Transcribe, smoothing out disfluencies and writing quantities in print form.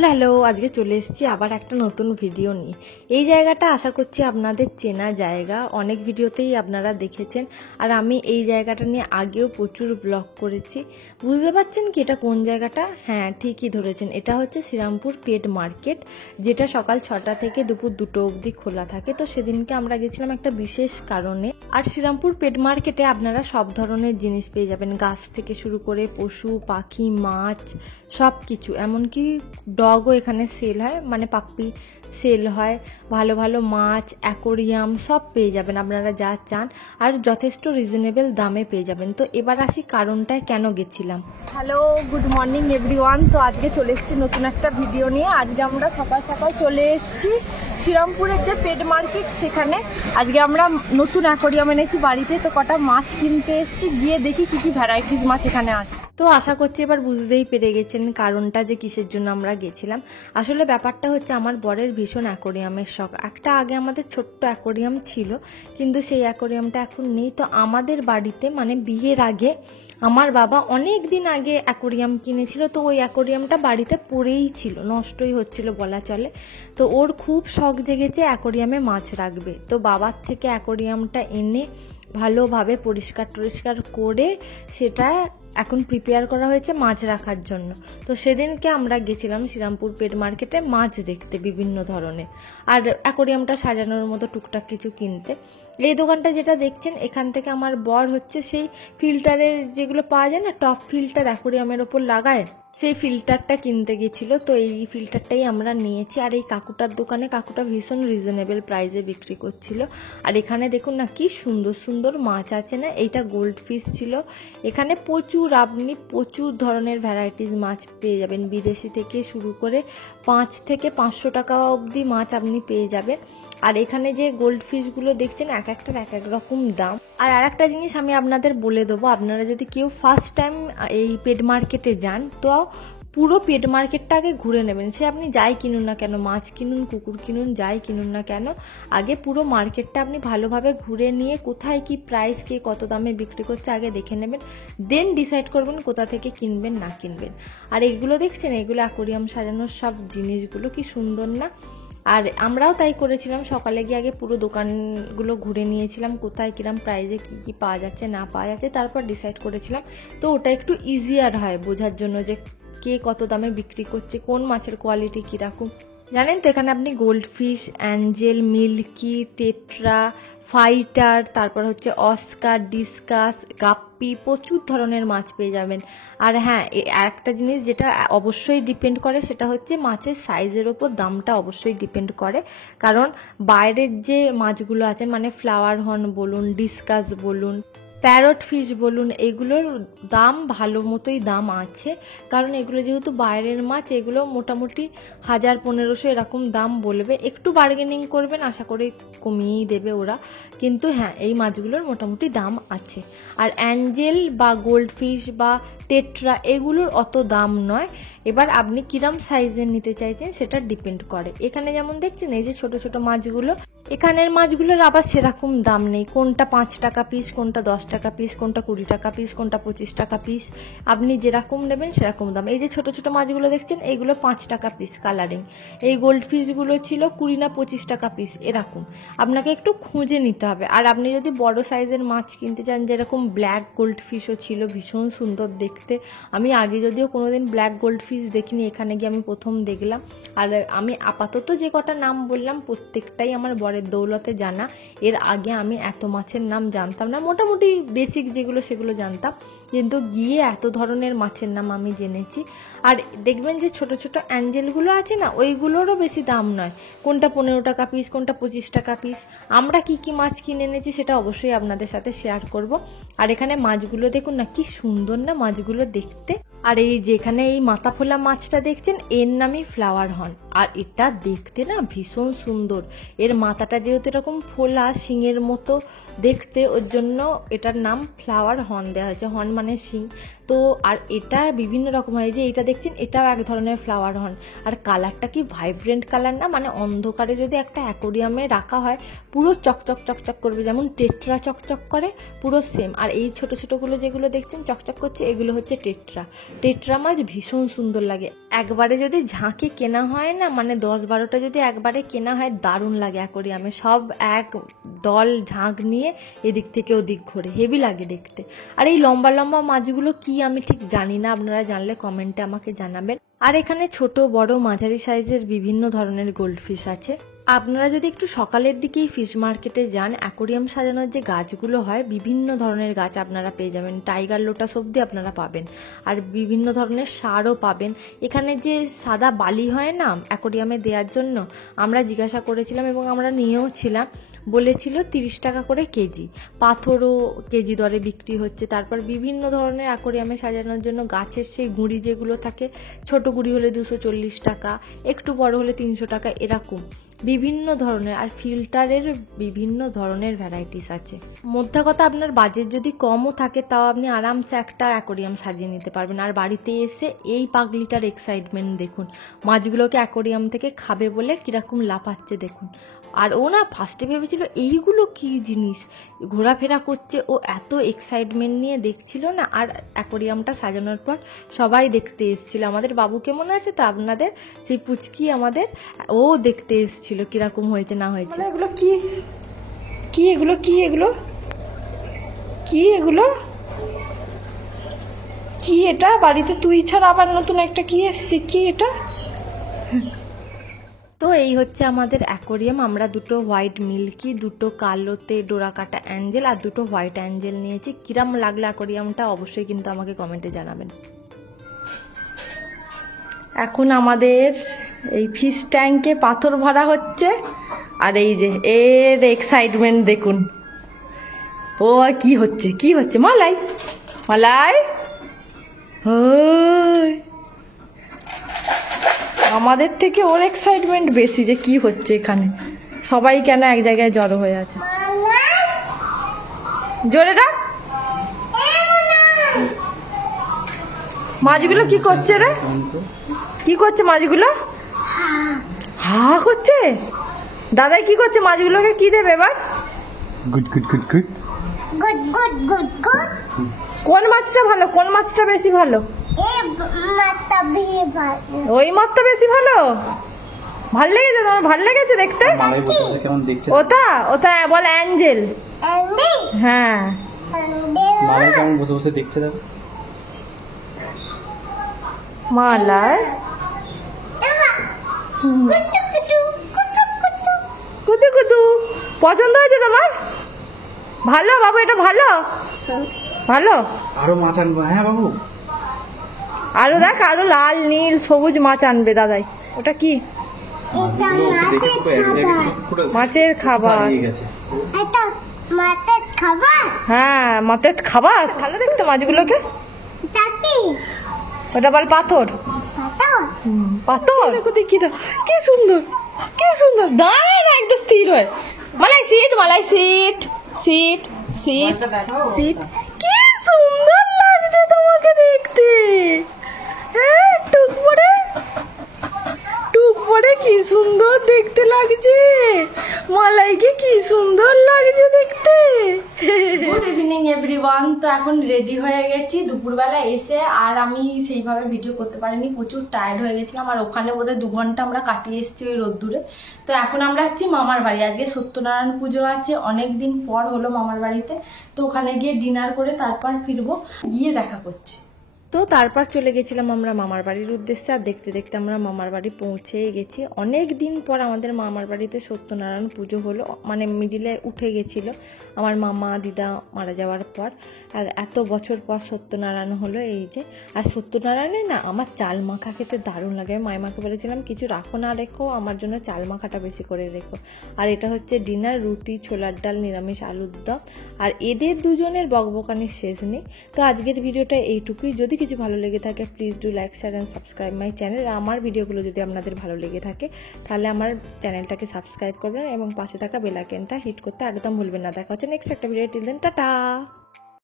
Hello hello আজকে চলে এসেছি আবার একটা নতুন ভিডিও নিয়ে। এই জায়গাটা আশা করছি আপনাদের চেনা জায়গা, অনেক ভিডিওতেই আপনারা দেখেছেন। আর আমি এই জায়গাটা নিয়ে আগেও প্রচুর ব্লগ করেছি। বুঝতে পারছেন কি এটা কোন জায়গাটা? হ্যাঁ, ঠিকই ধরেছেন, এটা হচ্ছে শ্রীরামপুর পেট মার্কেট, যেটা সকাল 6টা থেকে দুপুর 2টো অবধি খোলা থাকে। তো সেদিনকে আমরা গেছিলাম একটা বিশেষ কারণে। আর শ্রীরামপুর পেট মার্কেটে আপনারা সব ধরনের জিনিস পেয়ে যাবেন, গাছ থেকে শুরু করে পশু পাখি মাছ সব কিছু, এমনকি ডগও এখানে সেল হয়, মানে পাপ্পি সেল হয়। ভালো ভালো মাছ, অ্যাকোরিয়াম সব পেয়ে যাবেন আপনারা যা চান, আর যথেষ্ট রিজনেবল দামে পেয়ে যাবেন। তো এবার আসি কারণটায় কেন গেছিলাম। Hello, good morning everyone. তো আজকে চলে এসেছি নতুন একটা ভিডিও নিয়ে। আজকে আমরা সকাল সকাল চলে এসেছি শ্রীরামপুরের যে পেট মার্কেট সেখানে। আজকে আমরা নতুন অ্যাকোরিয়াম এনেছি বাড়িতে, তো কটা মাছ কিনতে এসেছি, গিয়ে দেখি কি কি ভ্যারাইটিস মাছ এখানে আছে। তো আশা করছি এবার বুঝতেই পেরে গেছেন কারণটা যে কিসের জন্য আমরা গেছিলাম। আসলে ব্যাপারটা হচ্ছে আমার বরের ভীষণ অ্যাকোরিয়ামের শখ। একটা আগে আমাদের ছোট্ট অ্যাকোরিয়াম ছিল, কিন্তু সেই অ্যাকোরিয়ামটা এখন নেই। তো আমাদের বাড়িতে মানে বিয়ের আগে আমার বাবা অনেক দিন আগে অ্যাকোরিয়াম কিনেছিল। তো ওই অ্যাকোরিয়ামটা বাড়িতে পড়েই ছিল, নষ্টই হচ্ছিল বলা চলে। তো ওর খুব শখ জেগেছে অ্যাকোরিয়ামে মাছ রাখবে। তো বাবার থেকে অ্যাকোরিয়ামটা এনে ভালোভাবে পরিষ্কার টরিষ্কার করে সেটা এখন প্রিপেয়ার করা হয়েছে মাছ রাখার জন্য। তো সেদিনকে আমরা গেছিলাম শ্রীরামপুর পেট মার্কেটে মাছ দেখতে বিভিন্ন ধরনের, আর অ্যাকোরিয়ামটা সাজানোর মতো টুকটাক কিছু কিনতে। এই দোকানটা যেটা দেখছেন, এখান থেকে আমার বর হচ্ছে সেই ফিল্টারের যেগুলো পাওয়া যায় না, টপ ফিল্টার অ্যাকোরিয়ামের ওপর লাগায়, সেই ফিল্টারটা কিনতে গেছিলো। তো এই ফিল্টারটাই আমরা নিয়েছি। আর এই কাকুটার দোকানে কাকুটা ভীষণ রিজনেবল প্রাইসে বিক্রি করছিল। আর এখানে দেখুন না কি সুন্দর সুন্দর মাছ আছে না, এইটা গোল্ড ফিশ ছিল। এখানে আপনি প্রচুর ধরনের ভ্যারাইটিস মাছ পেয়ে যাবেন, বিদেশি থেকে শুরু করে 5 থেকে 500 টাকা অবধি মাছ আপনি পেয়ে যাবেন। আর এখানে যে গোল্ড ফিশগুলো দেখছেন এক একটার এক এক রকম দাম। আর আরেকটা জিনিস আমি আপনাদের বলে দেবো, আপনারা যদি কেউ ফার্স্ট টাইম এই পেট মার্কেটে যান, তো পুরো পেট মার্কেটটা আগে ঘুরে নেবেন। সে আপনি যাই কিনুন না কেন, মাছ কিনুন কুকুর কিনুন যাই কিনুন না কেন, আগে পুরো মার্কেটটা আপনি ভালোভাবে ঘুরে নিয়ে কোথায় কি প্রাইস, কে কত দামে বিক্রি করছে আগে দেখে নেবেন, দেন ডিসাইড করবেন কোথা থেকে কিনবেন না কিনবেন। আর এইগুলো দেখছেন, এগুলো অ্যাকোরিয়াম সাজানোর সব জিনিসগুলো কি সুন্দর না। আর আমরাও তাই করেছিলাম, সকালে গিয়ে আগে পুরো দোকানগুলো ঘুরে নিয়েছিলাম, কোথায় কিরম প্রাইসে কি কি পাওয়া যাচ্ছে না পাওয়া যাচ্ছে, তারপর ডিসাইড করেছিলাম। তো ওটা একটু ইজিয়ার হয় বোঝার জন্য যে কে কত দামে বিক্রি করছে, কোন মাছের কোয়ালিটি কীরকম। জানেন তো এখানে আপনি goldfish, angel, milky, tetra, fighter, তারপর হচ্ছে অস্কার, ডিসকাস, গাপ্পি, প্রচুর ধরনের মাছ পেয়ে যাবেন। আর হ্যাঁ, একটা জিনিস যেটা অবশ্যই ডিপেন্ড করে সেটা হচ্ছে মাছের সাইজের ওপর দামটা অবশ্যই ডিপেন্ড করে। কারণ বাইরের যে মাছগুলো আছে, মানে ফ্লাওয়ার হর্ন বলুন, ডিসকাস বলুন, প্যারট ফিশ বলুন, এগুলোর দাম ভালো মতোই দাম আছে। কারণ এগুলো যেহেতু বাইরের মাছ, এগুলো মোটামুটি 1000-1500 এরকম দাম বলবে। একটু বার্গেনিং করবেন, আশা করি কমিয়েই দেবে ওরা। কিন্তু হ্যাঁ, এই মাছগুলোর মোটামুটি দাম আছে। আর অ্যাঞ্জেল বা গোল্ড ফিশ বা টেট্রা এগুলোর অত দাম নয়। এবার আপনি কিরম সাইজের নিতে চাইছেন সেটা ডিপেন্ড করে। এখানে যেমন দেখছেন এই যে ছোট ছোট মাছগুলো, এখানের মাছগুলোর আবার সেরকম দাম নেই, কোনটা 5 টাকা পিস, কোনটা 10 টাকা পিস, কোনটা 20 টাকা পিস, কোনটা 25 টাকা পিস, আপনি যেরকম নেবেন সেরকম দাম। এই যে ছোট ছোট মাছগুলো দেখছেন, এইগুলো 5 টাকা পিস কালারিং। এই গোল্ড ফিশগুলো ছিল 20 না 25 টাকা পিস এরকম। আপনাকে একটু খুঁজে নিতে হবে। আর আপনি যদি বড় সাইজের মাছ কিনতে চান, যেরকম ব্ল্যাক গোল্ড ফিশও ছিল, ভীষণ সুন্দর দেখতে। আমি আগে যদিও কোনোদিন ব্ল্যাক গোল্ড ফিশ দেখিনি, এখানে গিয়ে আমি প্রথম দেখলাম। আর আমি আপাতত যে কটা নাম বললাম প্রত্যেকটাই আমার বরের দৌলতে জানা। এর আগে আমি এত মাছের নাম জানতাম না, মোটামুটি বেসিক যেগুলো সেগুলো জানতাম, কিন্তু গিয়ে এত ধরনের মাছের নাম আমি জেনেছি। আর দেখবেন যে ছোট ছোট অ্যাঞ্জেলগুলো আছে না, ওইগুলোরও বেশি দাম নয়, কোনটা 15 টাকা পিস, কোনটা 25 টাকা পিস। আমরা কি কি মাছ কিনে এনেছি সেটা অবশ্যই আপনাদের সাথে শেয়ার করব। আর এখানে মাছগুলো দেখুন না কি সুন্দর না মাছগুলো দেখতে। আর এই যেখানে এই মাথা ফোলা মাছটা দেখছেন, এর নামই ফ্লাওয়ার হর্ন। আর এটা দেখতে না ভীষণ সুন্দর, এর মাথাটা যেহেতু এরকম ফোলা শিঙের মতো দেখতে, ওর জন্য এটার নাম ফ্লাওয়ার হর্ন দেওয়া হয়েছে। হর্ন মানে শিং। তো আর এটা বিভিন্ন রকম হয়, যে এটা দেখছেন এটাও এক ধরনের ফ্লাওয়ার হর্ন, আর কালারটা কি ভাইব্রেন্ট কালার না, মানে অন্ধকারে যদি একটা অ্যাকোরিয়ামে রাখা হয় পুরো চকচক চকচক করবে, যেমন টেট্রা চকচক করে পুরো সেম। আর এই ছোট ছোটগুলো যেগুলো দেখছেন চকচক করছে এগুলো হচ্ছে টেট্রা মাছ, ভীষণ সুন্দর লাগে। একবারে যদি ঝাঁকে কেনা হয় না, মানে 10-12টা যদি একবারে কেনা হয় দারুণ লাগে অ্যাকোরিয়ামে, সব এক দল ঝাঁক নিয়ে এদিক থেকে ওদিক ঘোরে, হেভি লাগে দেখতে। আর এই লম্বা লম্বা মাছগুলো কি আমি ঠিক জানি না, আপনারা জানলে কমেন্টে আমাকে জানাবেন। আর এখানে ছোট বড় মাঝারি সাইজের বিভিন্ন ধরনের গোল্ডফিশ আছে। আপনারা যদি একটু সকালের দিকেই ফিশ মার্কেটে যান, অ্যাকোরিয়াম সাজানোর যে গাছগুলো হয় বিভিন্ন ধরনের গাছ আপনারা পেয়ে যাবেন, টাইগার লোটাস অবধি আপনারা পাবেন, আর বিভিন্ন ধরনের সারও পাবেন। এখানে যে সাদা বালি হয় না অ্যাকোরিয়ামে দেওয়ার জন্য, আমরা জিজ্ঞাসা করেছিলাম এবং আমরা নিয়েও ছিলাম, বলেছিল 30 টাকা করে কেজি, পাথরও কেজি দরে বিক্রি হচ্ছে। তারপর বিভিন্ন ধরনের অ্যাকোরিয়ামে সাজানোর জন্য গাছের সেই গুঁড়ি যেগুলো থাকে, ছোট গুঁড়ি হলে 240 টাকা, একটু বড় হলে 300 টাকা, এরকম বিভিন্ন ধরনের। আর ফিল্টারের বিভিন্ন ধরনের ভ্যারাইটিস আছে। মোদ্দা কথা, আপনার বাজেট যদি কমও থাকে তাও আপনি আরামসে একটা অ্যাকোরিয়াম সাজিয়ে নিতে পারবেন। আর বাড়িতে এসে এই পাগলিটার এক্সাইটমেন্ট দেখুন, মাছগুলোকে অ্যাকোরিয়াম থেকে খাবে বলে কিরকম লাফাচ্ছে দেখুন। আর ও না ফার্স্টে ভেবেছিল এইগুলো কি জিনিস, ঘোরাফেরা করছে, ও এত এক্সাইটমেন্ট নিয়ে দেখছিল না। আর অ্যাকোরিয়ামটা সাজানোর পর সবাই দেখতে এসেছিল, আমাদের বাবুকে মনে আছে তো আপনাদের, সেই পুচকি আমাদের, ও দেখতে এসেছিল কিরকম হয়েছে না হয়েছে। এগুলো কি কি এগুলো কি এগুলো কি এগুলো কি এটা, বাড়িতে তুই ছাড়া আবার নতুন একটা কি এসছে, কি এটা? তো এই হচ্ছে আমাদের অ্যাকোরিয়াম। আমরা দুটো হোয়াইট মিল্কি, দুটো কালোতে ডোরা কাটা অ্যাঞ্জেল আর দুটো হোয়াইট অ্যাঞ্জেল নিয়েছি। কিরম লাগলো অ্যাকোরিয়ামটা অবশ্যই কিন্তু আমাকে কমেন্টে জানাবেন। এখন আমাদের এই ফিশ ট্যাঙ্কে পাথর ভরা হচ্ছে, আর এই যে এর এক্সাইটমেন্ট দেখুন। ও কি হচ্ছে কি হচ্ছে, মালাই মালাই, আমাদের থেকে ওর এক্সাইটমেন্ট বেশি যে কি হচ্ছে এখানে, সবাই কেন এক জায়গায় জড়ো হয়ে আছে। জোরে ডাক। মাছগুলো কি করছে রে, কি করছে মাছগুলো? হা করছে। দাদাই কি করছে, মাছগুলোকে কি দেবে এবার? Good good good good good good good good. কোন মাছটা ভালো, কোন মাছটা বেশি ভালো? ওই মাছটা বেশি ভালো। ভাল লেগেছে তোমার, ভাল লেগেছে দেখতে? মালাই বসে বসে কেমন দেখছে? ওটা ওটা বল অ্যাঞ্জেল। হ্যাঁ, মালাই কেমন বসে বসে দেখছে দেখো। মালাই কুতু কুতু পছন্দ হয়েছে তোমার? ভালো বাবু, এটা ভালো ভালো। আরো মাছ আনবো হ্যাঁ বাবু। আরো দেখ, আরো লাল নীল সবুজ মাছ আনবে দাদাই। ওটা কি? মাছের খাবার। হ্যাঁ, মাছের খাবার ভালো দেখতে মাছগুলোকে। ওটা বল পাথর। পাথর দেখো, দেখি তো কি সুন্দর, কি সুন্দর। দাঁড়ায় না, একটু স্থির হয়ে। মালাই সিট, মালাই সিট, সিট সিট সিট। কি সুন্দর লাগছে তোমাকে দেখতে। হ্যাঁ, টুক পরে কি সুন্দর দেখতে লাগছে, মালাইকে কি সুন্দর লাগছে দেখতে। Good evening everyone. তো এখন রেডি হয়ে গেছি দুপুরবেলা এসে, আর আমি সেইভাবে ভিডিও করতে পারিনি, প্রচুর টায়ার্ড হয়ে গেছিলাম। আর ওখানে বোধহয় 2 ঘন্টা আমরা কাটিয়ে এসেছি ওই রোদ্দুরে। তো এখন আমরা যাচ্ছি মামার বাড়ি, আজকে সত্যনারায়ণ পুজো আছে, অনেক দিন পর হলো মামার বাড়িতে। তো ওখানে গিয়ে ডিনার করে তারপর ফিরবো, গিয়ে দেখা করছি। তো তারপর চলে গেছিলাম আমরা মামার বাড়ির উদ্দেশ্যে, আর দেখতে দেখতে আমরা মামার বাড়ি পৌঁছে গেছি। অনেক দিন পর আমাদের মামার বাড়িতে সত্যনারায়ণ পুজো হলো, মানে মিডিলে উঠে গেছিল আমার মামা দিদা মারা যাওয়ার পর, আর এত বছর পর সত্যনারায়ণ হলো এই যে। আর সত্যনারায়ণে না আমার চাল মাখা খেতে দারুণ লাগে। আমি মাইমাকে বলেছিলাম কিছু রাখো না রেখো, আমার জন্য চাল মাখাটা বেশি করে রেখো। আর এটা হচ্ছে ডিনার, রুটি, ছোলার ডাল, নিরামিষ আলুর দম। আর এদের দুজনের বকবকানির শেষ নেই। তো আজকের ভিডিওটা এইটুকুই। যদি কিছু ভালো লেগে থাকে please do like, share and subscribe my channel. আমার ভিডিওগুলো যদি আপনাদের ভালো লেগে থাকে তাহলে আমার চ্যানেলটাকে সাবস্ক্রাইব করবেন এবং পাশে থাকা বেল আইকনটা হিট করতে একদম ভুলবেন না। দেখা হচ্ছে নেক্সট একটা ভিডিও। Till then, tata.